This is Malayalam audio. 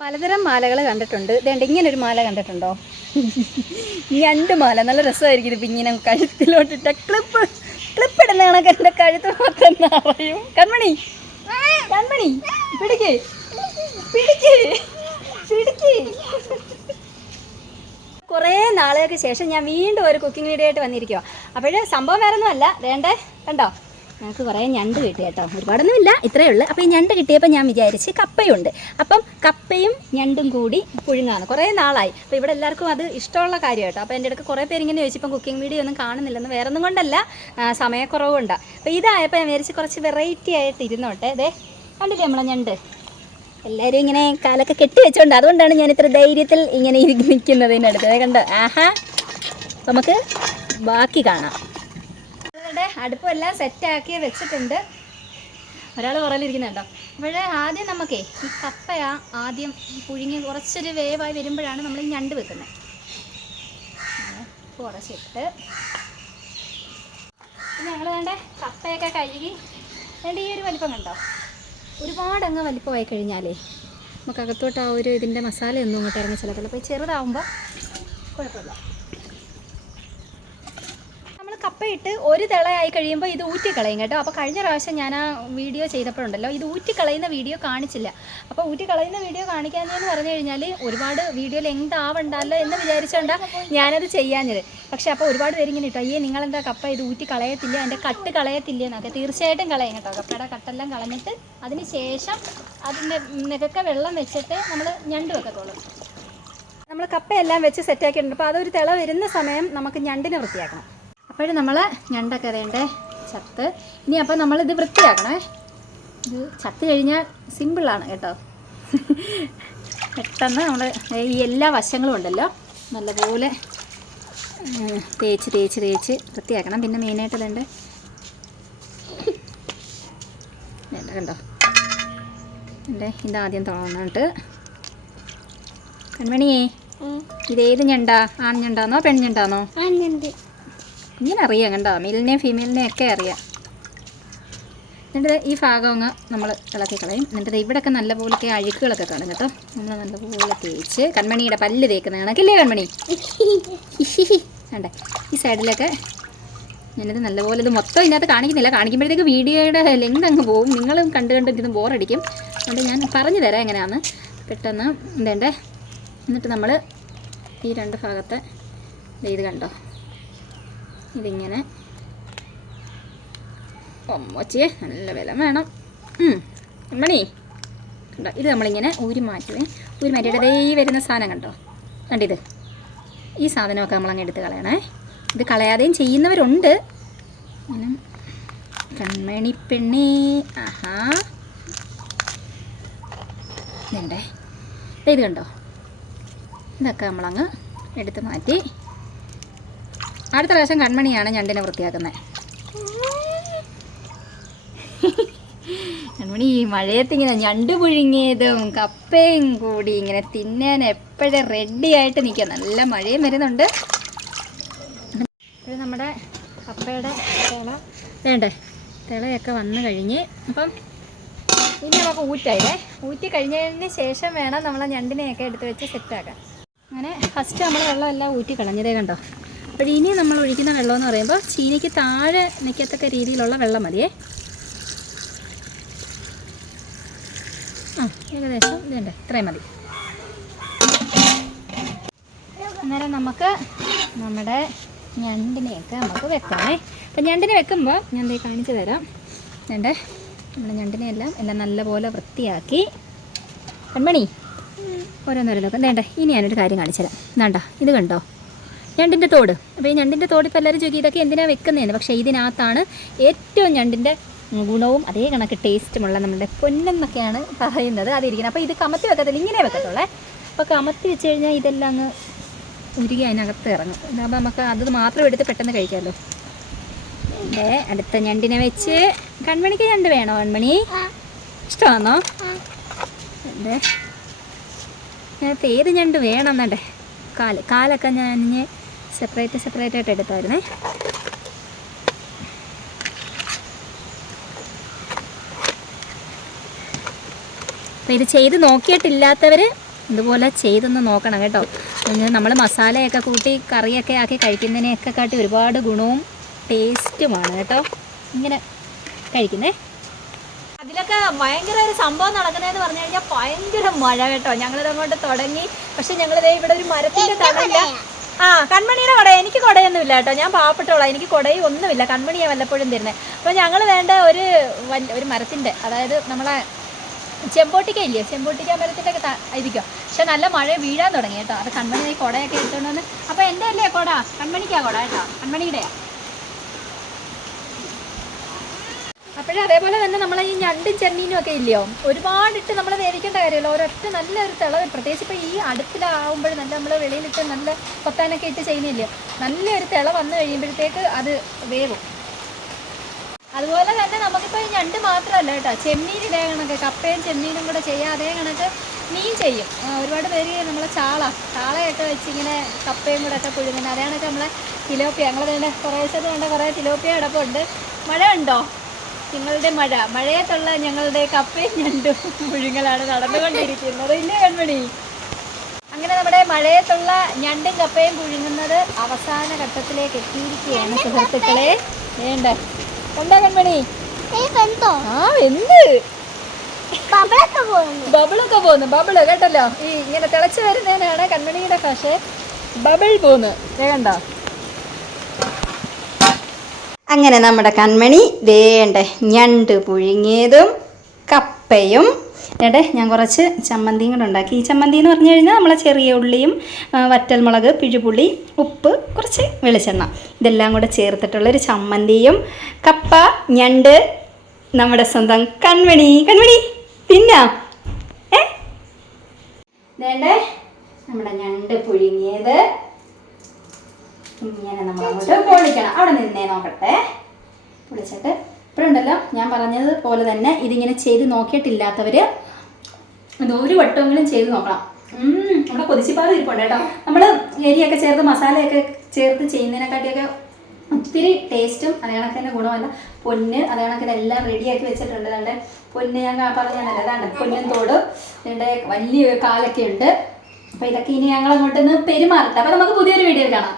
പലതരം മാലകൾ കണ്ടിട്ടുണ്ട്. ഇതേണ്ട ഇങ്ങനെ ഒരു മാല കണ്ടിട്ടുണ്ടോ? രണ്ട് മാല നല്ല രസമായിരിക്കും ഇത് ഇങ്ങനെ കഴുത്തിലോട്ടിട്ട ക്ലിപ്പ് ക്ലിപ്പ് ഇടുന്ന കണക്ക് എന്റെ കഴുത്ത് മൊത്തം നിറയും. കൺമണി. കൺമണി പിടിക്കേ. പിടിക്ക്. പിടിക്ക്. കുറേ നാളുകൾക്ക് ശേഷം ഞാൻ വീണ്ടും ഒരു കുക്കിംഗ് വീഡിയോ ആയിട്ട് വന്നിരിക്കുക അപ്പോഴേ സംഭവം വേറെ ഒന്നുമല്ല വേണ്ടേ? കണ്ടോ? ഞങ്ങൾക്ക് കുറേ ഞണ്ട് കിട്ടി കേട്ടോ. ഒരുപാടൊന്നുമില്ല ഇത്രയേ ഉള്ളൂ. അപ്പോൾ ഈ ഞണ്ട് കിട്ടിയപ്പോൾ ഞാൻ വിചാരിച്ച് കപ്പയുണ്ട്. അപ്പം കപ്പയും ഞണ്ടും കൂടി പുഴുങ്ങാണ്. കുറേ നാളായി. അപ്പോൾ ഇവിടെ എല്ലാവർക്കും അത് ഇഷ്ടമുള്ള കാര്യം കേട്ടോ. അപ്പോൾ എന്റെ ഇടയ്ക്ക് കുറേ പേര് ഇങ്ങനെ ചോദിച്ചപ്പോൾ കുക്കിംഗ് വീഡിയോ ഒന്നും കാണുന്നില്ലെന്ന് വേറെ ഒന്നും കൊണ്ടല്ല സമയക്കുറവുണ്ട്. അപ്പോൾ ഇതായപ്പോൾ ഞാൻ വിചാരിച്ച് കുറച്ച് വെറൈറ്റി ആയിട്ട് ഇരുന്നോട്ടെ. അതെ കണ്ടില്ലേ നമ്മളെ ഞണ്ട്? എല്ലാവരും ഇങ്ങനെ കാലൊക്കെ കെട്ടി വെച്ചോണ്ട് അതുകൊണ്ടാണ് ഞാൻ ഇത്ര ധൈര്യത്തിൽ ഇങ്ങനെ ഇരിക്കുന്നതിനടുത്ത്. കണ്ടോ? ആഹാ. നമുക്ക് ബാക്കി കാണാം. അടുപ്പെല്ലാം സെറ്റാക്കി വെച്ചിട്ടുണ്ട്. ഒരാൾ പുറകിലിരിക്കുന്നുണ്ടോ? അപ്പോഴേ ആദ്യം നമുക്കേ ഈ കപ്പയാ ആദ്യം പുഴുങ്ങി കുറച്ചൊരു വേവായി വരുമ്പോഴാണ് നമ്മൾ ഈ ഞണ്ട് വെക്കുന്നത്. കുറച്ചിട്ട് ഞങ്ങൾ വേണ്ട കപ്പയൊക്കെ കഴുകി വേണ്ട ഈ ഒരു വലിപ്പം കണ്ടോ? ഒരുപാട് അങ്ങ് വലിപ്പമായി കഴിഞ്ഞാലേ നമുക്ക് അകത്തോട്ട് ആ ഒരു ഇതിന്റെ മസാലയൊന്നും ഇങ്ങോട്ട് ഇറങ്ങി ചിലപ്പോൾ അപ്പോൾ ചെറുതാവുമ്പോൾ കുഴപ്പമില്ല. കപ്പയിട്ട് ഒരു തിളയായി കഴിയുമ്പോൾ ഇത് ഊറ്റിക്കളയും കേട്ടോ. അപ്പോൾ കഴിഞ്ഞ പ്രാവശ്യം ഞാൻ ആ വീഡിയോ ചെയ്തപ്പോഴുണ്ടല്ലോ ഇത് ഊറ്റിക്കളയുന്ന വീഡിയോ കാണിച്ചില്ല. അപ്പോൾ ഊറ്റിക്കളയുന്ന വീഡിയോ കാണിക്കാഞ്ഞെന്ന് പറഞ്ഞു കഴിഞ്ഞാൽ ഒരുപാട് വീഡിയോ ലെങ്ത് ആവണ്ടല്ലോ എന്ന് വിചാരിച്ചുകൊണ്ടാണ് ഞാനത് ചെയ്യാഞ്ഞത്. പക്ഷേ അപ്പോൾ ഒരുപാട് പേര് ഇങ്ങനെ ഇട്ടു അയ്യേ നിങ്ങളെന്താ കപ്പ ഇത് ഊറ്റി കളയത്തില്ല എന്റെ കട്ട് കളയത്തില്ല എന്നൊക്കെ തീർച്ചയായിട്ടും കളയും കേട്ടോ. കപ്പയുടെ കട്ടെല്ലാം കളഞ്ഞിട്ട് അതിന് ശേഷം അതിന്റെ നികക്കെ വെള്ളം വെച്ചിട്ട് നമ്മൾ ഞണ്ട് വെക്കത്തുള്ളൂ. നമ്മൾ കപ്പയെല്ലാം വെച്ച് സെറ്റാക്കിയിട്ടുണ്ട് അപ്പോൾ അതൊരു തിള വരുന്ന സമയം നമുക്ക് ഞണ്ടിനെ വൃത്തിയാക്കണം. അപ്പോഴും നമ്മൾ ഞണ്ടൊക്കെ വേണ്ടേ ചത്ത്. ഇനി അപ്പോൾ നമ്മളിത് വൃത്തിയാക്കണേ. ഇത് ചത്ത് കഴിഞ്ഞാൽ സിമ്പിളാണ് കേട്ടോ. പെട്ടെന്ന് നമ്മൾ ഈ എല്ലാ വശങ്ങളും ഉണ്ടല്ലോ. നല്ലപോലെ തേച്ച് തേച്ച് തേച്ച് വൃത്തിയാക്കണം. പിന്നെ മെയിനായിട്ട് അതുണ്ട് കണ്ടോ? എന്റെ ഇതാദ്യം തോന്നിട്ട് കൺമണിയേ ഇതേത് ഞണ്ടാ? ആൺ ഞണ്ടാന്നോ പെൺ ഞണ്ടാന്നോ? ഇങ്ങനെ അറിയാം കണ്ടോ? മെയിലിനെയും ഫീമെയിലിനെയും ഒക്കെ അറിയാം. എന്നിട്ട് ഈ ഭാഗം അങ്ങ് നമ്മൾ ഇളക്കി കളയും. എന്നിട്ട് ഇവിടെയൊക്കെ നല്ലപോലൊക്കെ അഴുക്കുകളൊക്കെ കാണും കേട്ടോ. നമ്മൾ നല്ലപോലെ തേച്ച് കൺമണിയുടെ പല്ല് തേക്കുന്ന കണക്കില്ലേ കൺമണി? വേണ്ടേ ഈ സൈഡിലൊക്കെ ഞാനിത് നല്ലപോലെ ഇത് മൊത്തം ഇതിനകത്ത് കാണിക്കുന്നില്ല. കാണിക്കുമ്പോഴത്തേക്ക് വീഡിയോയുടെ ലെങ്ത് അങ്ങ് പോകും നിങ്ങളും കണ്ട് കണ്ട് ഇതിന് ബോറടിക്കും അതുകൊണ്ട് ഞാൻ പറഞ്ഞു തരാം എങ്ങനെയാണെന്ന് പെട്ടെന്ന് ഇതേണ്ടേ? എന്നിട്ട് നമ്മൾ ഈ രണ്ട് ഭാഗത്തെ ഇത് കണ്ടോ? ഇതിങ്ങനെ. ഒമ്മച്ചിയെ നല്ല വില വേണം. മണി കണ്ടോ ഇത് നമ്മളിങ്ങനെ ഊരി മാറ്റുവേ. ഊരി മാറ്റിയിട്ട് ദേ വരുന്ന സാധനം കണ്ടോ? കണ്ടിത് ഈ സാധനമൊക്കെ നമ്മളങ്ങ് എടുത്ത് കളയണേ. ഇത് കളയാതെയും ചെയ്യുന്നവരുണ്ട്. കൺമണി പെണ്ണി. ആഹാ. ഇതുണ്ടേ. ഇത് കണ്ടോ? ഇതൊക്കെ നമ്മളങ്ങ് എടുത്ത് മാറ്റി അടുത്ത പ്രാവശ്യം കൺമണിയാണ് ഞണ്ടിനെ വൃത്തിയാക്കുന്നത്. കൺമണി ഈ മഴയത്ത് ഇങ്ങനെ ഞണ്ട് പുഴുങ്ങിയതും കപ്പയും കൂടി ഇങ്ങനെ തിന്നാൻ എപ്പോഴും റെഡി ആയിട്ട് നിൽക്കുക. നല്ല മഴയും വരുന്നുണ്ട്. നമ്മുടെ കപ്പയുടെ തിള. വേണ്ടേ? തിളയൊക്കെ വന്നു കഴിഞ്ഞ് അപ്പം ഇനി നമുക്ക് ഊറ്റായില്ലേ? ഊറ്റി കഴിഞ്ഞതിന് ശേഷം വേണം നമ്മളെ ഞണ്ടിനെയൊക്കെ എടുത്ത് വെച്ച് സെറ്റാക്കാൻ അങ്ങനെ ഫസ്റ്റ് നമ്മൾ വെള്ളമെല്ലാം ഊറ്റി കളഞ്ഞതേ കണ്ടോ? അപ്പോൾ ഇനി നമ്മൾ ഒഴിക്കുന്ന വെള്ളം എന്ന് പറയുമ്പോൾ ചീനിക്ക് താഴെ നിൽക്കത്തക്ക രീതിയിലുള്ള വെള്ളം മതിയേ. ആ ഏകദേശം ഇതുണ്ട്. ഇത്രയും മതി. അന്നേരം നമുക്ക് നമ്മുടെ ഞണ്ടിനെയൊക്കെ നമുക്ക് വെക്കാമേ. അപ്പം ഞണ്ടിനെ വെക്കുമ്പോൾ ഞാൻ ദേ കാണിച്ചു തരാം. ഞണ്ട് നമ്മുടെ ഞണ്ടിനെയെല്ലാം എല്ലാം നല്ലപോലെ വൃത്തിയാക്കി. കൺമണി ഓരോന്നോരോന്നൊക്കെ. വേണ്ട ഇനി ഞാനൊരു കാര്യം കാണിച്ചു തരാം. വേണ്ട ഇത് കണ്ടോ? ഞണ്ടിന്റെ തോട്. അപ്പോൾ ഈ ഞണ്ടിന്റെ തോട് ഇപ്പോൾ എല്ലാവരും ചോദിക്കും ഇതൊക്കെ എന്തിനാണ് വെക്കുന്നതെന്ന് പക്ഷേ ഇതിനകത്താണ് ഏറ്റവും ഞണ്ടിന്റെ ഗുണവും അതേ കണക്ക് ടേസ്റ്റുമുള്ള നമ്മുടെ പൊന്നെന്നൊക്കെയാണ് പറയുന്നത്. അതിരിക്കുന്നത് അപ്പോൾ ഇത് കമത്തി വെക്കത്തില്ല ഇങ്ങനെ വെക്കത്തുള്ളേ. അപ്പോൾ കമത്തി വെച്ച് കഴിഞ്ഞാൽ ഇതെല്ലാം അങ്ങ് ഉരുകി അതിനകത്ത് ഇറങ്ങും. അപ്പോൾ നമുക്ക് അത് മാത്രം എടുത്ത് പെട്ടെന്ന് കഴിക്കാമല്ലോ അതെ അടുത്ത ഞണ്ടിനെ വെച്ച് കൺമണിക്ക് ഞണ്ട് വേണോ കൺമണി? ഇഷ്ടമാണോ? അതെ ഏത് ഞണ്ട് വേണം എന്നണ്ടേ? കാൽ കാലൊക്കെ ഞാൻ സെപ്പറേറ്റ് സെപ്പറേറ്റ് ആയിട്ട് എടുത്തായിരുന്നേ. അപ്പോൾ ഇത് ചെയ്ത് നോക്കിയിട്ടില്ലാത്തവർ ഇതുപോലെ ചെയ്തൊന്ന് നോക്കണം കേട്ടോ. നമ്മൾ മസാലയൊക്കെ കൂട്ടി കറിയൊക്കെ ആക്കി കഴിക്കുന്നതിനെയൊക്കെ കാട്ടി ഒരുപാട് ഗുണവും ടേസ്റ്റുമാണ് കേട്ടോ. ഇങ്ങനെ കഴിക്കുന്നേ. അതിലൊക്കെ ഭയങ്കര ഒരു സംഭവം നടക്കുന്നതെന്ന് പറഞ്ഞു കഴിഞ്ഞാൽ ഭയങ്കര മഴ കേട്ടോ. ഞങ്ങളിതങ്ങോട്ട് തുടങ്ങി. പക്ഷെ ഞങ്ങളിതേ ഇവിടെ ഒരു മരത്തിന്റെ തടയില്ല ആ കൺമണിയുടെ കുട. എനിക്ക് കുടയൊന്നും ഇല്ല കേട്ടോ. ഞാൻ പാവപ്പെട്ടോളാം എനിക്ക് കുടയും ഒന്നുമില്ല. കൺമണിയാണ് വല്ലപ്പോഴും തരുന്നത് അപ്പോൾ ഞങ്ങൾ വേണ്ട ഒരു ഒരു മരത്തിന്റെ അതായത് നമ്മളെ ചെമ്പോട്ടിക്ക ഇല്ലേ ചെമ്പോട്ടിക്ക മരത്തിന്റെ ഒക്കെ ഇരിക്കും. പക്ഷെ നല്ല മഴ വീഴാൻ തുടങ്ങി കേട്ടോ. അത് കൺമണി കുടയൊക്കെ എടുത്തോണ്ട് അപ്പോൾ എന്റെ അല്ലേ കുട? കൺമണിക്കാ കുട കേട്ടോ. കൺമണിയുടെയാ. അപ്പോഴേ അതേപോലെ തന്നെ നമ്മൾ ഈ ഞണ്ടും ചെമ്മീനും ഒക്കെ ഇല്ലയോ? ഒരുപാടിട്ട് നമ്മൾ വേവിക്കേണ്ട കാര്യമല്ലോ. ഒരൊറ്റ നല്ലൊരു തിളവ് പ്രത്യേകിച്ച് ഇപ്പോൾ ഈ അടുപ്പിലാവുമ്പോൾ നല്ല നമ്മൾ വെളിയിലിട്ട് നല്ല കൊത്താനൊക്കെ ഇട്ട് ചെയ്യുന്നില്ലയോ നല്ലൊരു തിള വന്നു കഴിയുമ്പോഴത്തേക്ക് അത് വേവും. അതുപോലെ തന്നെ നമുക്കിപ്പോൾ ഈ ഞണ്ട് മാത്രമല്ല കേട്ടോ ചെമ്മീൻ ഇതേ കണക്ക് കപ്പയും ചെമ്മീനും കൂടെ ചെയ്യാം. അതേ കണക്ക് മീൻ ചെയ്യും. ഒരുപാട് പേര് നമ്മളെ ചാള ചാളയൊക്കെ വെച്ചിങ്ങനെ കപ്പയും കൂടെ ഒക്കെ പുഴുങ്ങുന്നത്. അതേ കണക്ക് നമ്മളെ തിലോപ്പിയ ഞങ്ങൾ വേണ്ട കുറേശ്ശത് വേണ്ട കുറേ തിലോപ്പിയ കിടപ്പുണ്ട്. മഴ ഉണ്ടോ നിങ്ങളുടെ മഴ. മഴയത്തുള്ള ഞങ്ങളുടെ കപ്പയും ഞണ്ടും മുഴുങ്ങലാണ് നടന്നുകൊണ്ടിരിക്കുന്നത്. ഇല്ലേ കൺമണി? അങ്ങനെ നമ്മുടെ മഴയത്തുള്ള ഞണ്ടും കപ്പയും പുഴുങ്ങുന്നത് അവസാന ഘട്ടത്തിലേക്ക് എത്തിയിരിക്കുകയാണ് സുഹൃത്തുക്കളെ. വേണ്ട. എന്താ കൺമണി? ആ എന്ത്? ബബിളൊക്കെ പോകുന്നു. ബബിൾ കേട്ടല്ലോ. ഈ ഇങ്ങനെ തിളച്ചു വരുന്നതിനാണ് കൺമണിയുടെ പക്ഷേ ബബിൾ പോന്ന്. വേണ്ട. അങ്ങനെ നമ്മുടെ കൺമണി വേണ്ട ഞണ്ട് പുഴുങ്ങിയതും കപ്പയും. എന്നിട്ട് ഞാൻ കുറച്ച് ചമ്മന്തിയും കൂടെ ഉണ്ടാക്കി. ഈ ചമ്മന്തി എന്ന് പറഞ്ഞു കഴിഞ്ഞാൽ നമ്മളെ ചെറിയ ഉള്ളിയും വറ്റൽ വറ്റൽമുളക് പിഴുപുളി ഉപ്പ് കുറച്ച് വെളിച്ചെണ്ണ. ഇതെല്ലാം കൂടെ ചേർത്തിട്ടുള്ളൊരു ചമ്മന്തിയും കപ്പ ഞണ്ട് നമ്മുടെ സ്വന്തം കൺമണി. കൺമണി തിന്നാം ഏ? നമ്മുടെ ഞണ്ട് പുഴുങ്ങിയത്. ഇങ്ങനെ നമ്മൾ അങ്ങോട്ട് പൊളിക്കണം. അവിടെ നിന്നേ നോക്കട്ടെ. പൊളിച്ചിട്ട്. ഇപ്പോഴുണ്ടല്ലോ ഞാൻ പറഞ്ഞത് പോലെ തന്നെ ഇതിങ്ങനെ ചെയ്ത് നോക്കിയിട്ടില്ലാത്തവർ അത് ഒരു വട്ടമെങ്കിലും ചെയ്ത് നോക്കണം. നമ്മുടെ കൊതിച്ചിപ്പാറ് ഇരിപ്പുണ്ട് കേട്ടോ. നമ്മൾ എരിയൊക്കെ ചേർത്ത് മസാലയൊക്കെ ചേർത്ത് ചെയ്യുന്നതിനെക്കാട്ടിയൊക്കെ ഒത്തിരി ടേസ്റ്റും അതേ കണക്ക് തന്നെ ഗുണമല്ല പൊന്ന് അതേ ഇതെല്ലാം റെഡിയാക്കി വെച്ചിട്ടുണ്ട്. അതുകൊണ്ട് പൊന്ന് ഞാൻ പറഞ്ഞതല്ല അതാണ് പൊന്നും തോട് ഇതിന്റെ വലിയ കാലൊക്കെ ഉണ്ട് അപ്പോൾ ഇതൊക്കെ ഇനി ഞങ്ങൾ അങ്ങോട്ടൊന്ന് പെരുമാറട്ടെ. അപ്പോൾ നമുക്ക് പുതിയൊരു വീഡിയോ കാണാം.